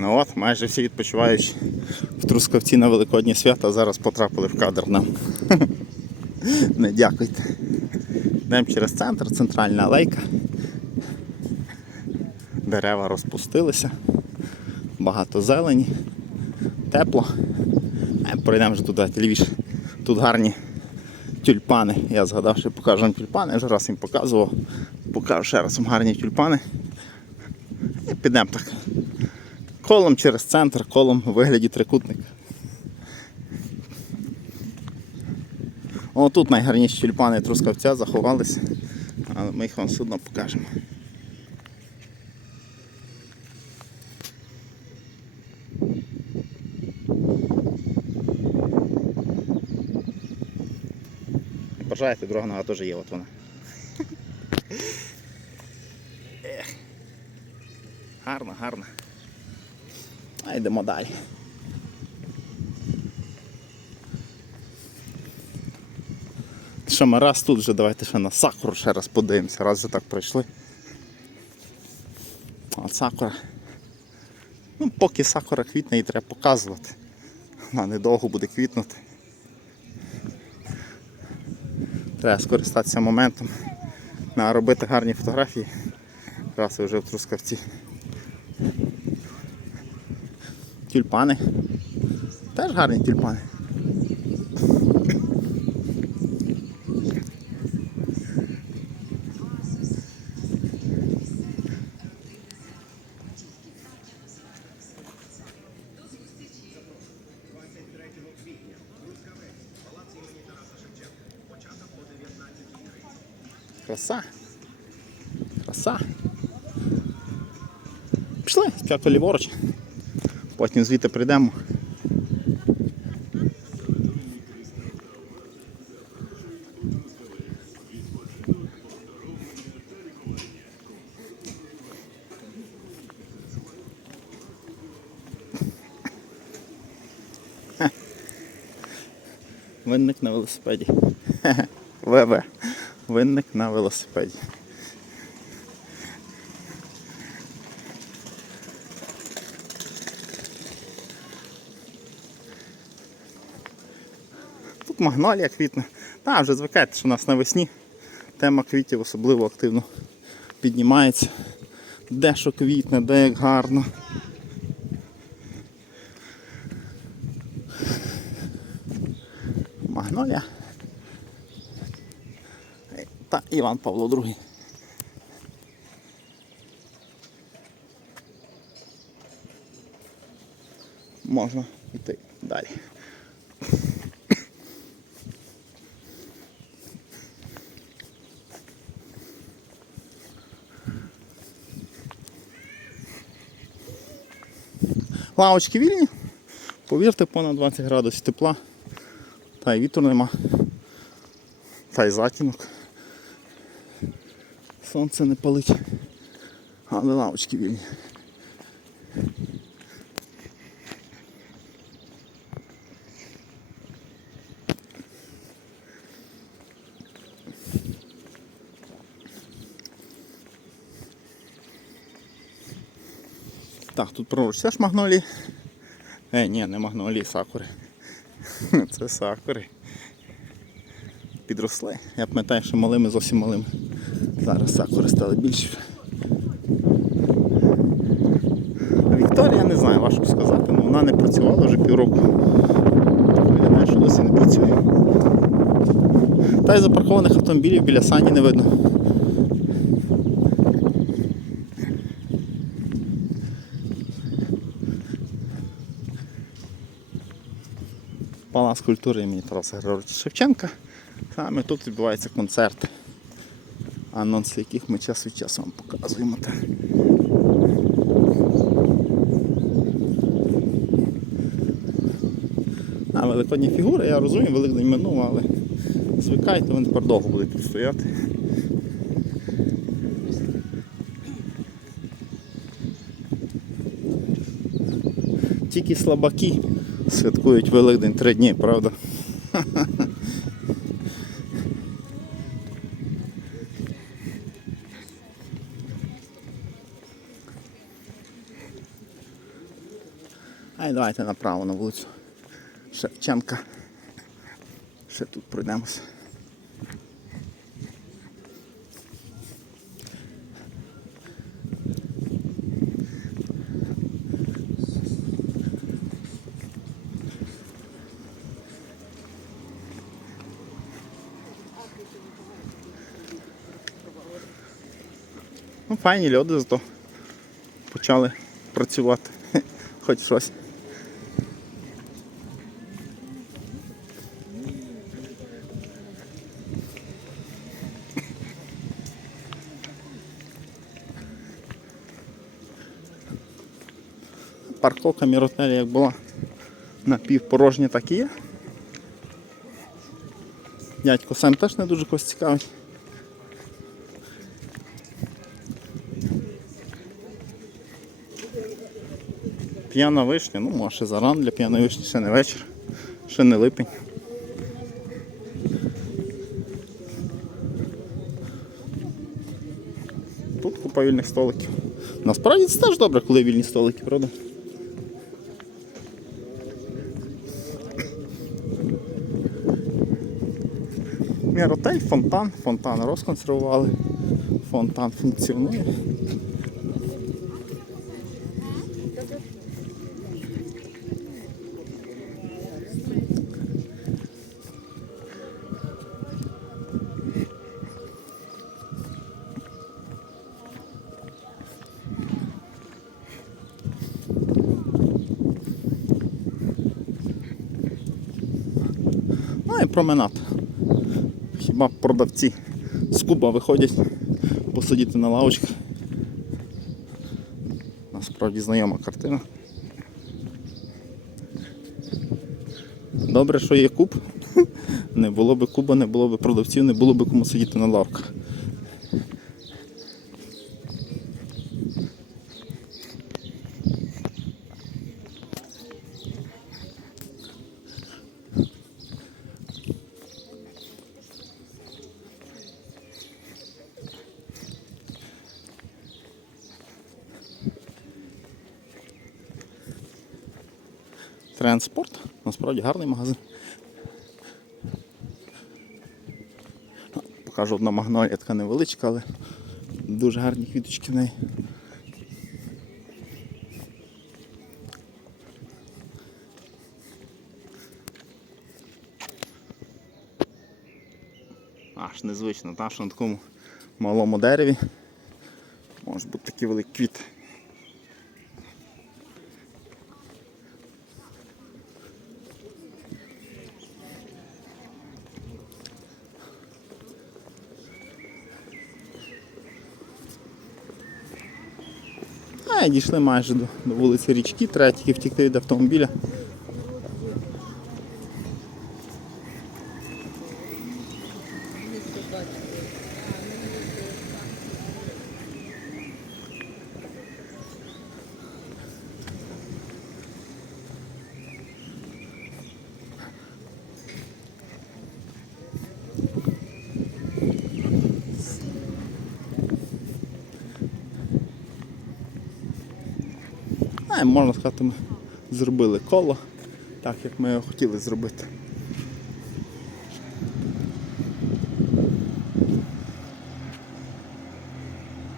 Ну от, майже всі відпочиваючи в Трускавці на Великодні свята, зараз потрапили в кадр нам. Не дякуйте. Йдемо через центр, центральна алейка. Дерева розпустилися, багато зелені, тепло. Е, Пройдемо вже туди лівіше. Тут гарні тюльпани. Я згадав, що покажу вам тюльпани, я вже раз їм показував. Покажу ще раз вам гарні тюльпани. І підемо так. Колом через центр, колом у вигляді трикутника. О, тут найгарніші тюльпани трускавця заховалися, але ми їх вам судно покажемо. Бажаєте, друга нога теж є, от вона. Ех. Гарно, гарно. А йдемо далі. Що ми раз тут вже давайте ще на сакуру ще раз подивимося, раз вже так пройшли. От сакура. Ну, поки сакура квітне, її треба показувати. Вона недовго буде квітнути. Треба скористатися моментом. Робити гарні фотографії. Раз я вже в Трускавці. Тюльпани. Теж гарні тюльпани. Краса. Краса. Пішли, спочатку ліворуч. Потім звідти прийдемо. Винник на велосипеді. ВВ. Винник на велосипеді. Магнолія квітне. Та, вже звикайте, що у нас навесні тема квітів особливо активно піднімається. Де що квітне, де як гарно. Магнолія. Та Іван Павло II. Можна йти далі. Лавочки вільні. Повірте, понад 20 градусів тепла. Та й вітру нема. Та й затінок. Сонце не палить. Але лавочки вільні. Так, тут праворуч теж магнолії. Е, ні, не магнолії, сакури. Це сакури. Підросли. Я пам'ятаю, що малими зовсім малими. Зараз сакури стали більші. Вікторія не знаю, важко сказати, але вона не працювала вже півроку. Виглядає, що досі не працює. Та й запаркованих автомобілів біля сані не видно. Палац культури імені Тараса Григоровича Шевченка. Саме тут відбуваються концерти, анонси яких ми час від часу вам показуємо. А великодні фігури, я розумію, Великдень минув, але звикайте, вони тепер довго будуть тут стояти. Тільки слабаки святкують Великдень три дні, правда? Ай, давайте направо на вулицю Шевченка. Ще тут пройдемося. Ну, файні люди зато почали працювати. Хоч щось. Парковка Міротелі як була напівпорожня, так і є. Дядько сам теж не дуже когось цікавить. П'яна вишня, ну може ще зарано для п'яної вишні, ще не вечір, ще не липень. Тут купа вільних столиків. Насправді це теж добре, коли вільні столики, правда? Міротель, фонтан, фонтан розконсервували, фонтан функціонує. Променад. Хіба продавці з Куба виходять посидіти на лавочках. Насправді знайома картина. Добре, що є куб. Не було би куба, не було би продавців, не було би кому сидіти на лавках. Транспорт. Насправді гарний магазин. Покажу одна магнолія, така невеличка, але дуже гарні квіточки в неї. Аж незвично, та, що на такому малому дереві може бути такі великі квіти. І дійшли майже до, до вулиці річки, треба тільки втікти від автомобіля. І можна сказати, ми зробили коло, так як ми його хотіли зробити.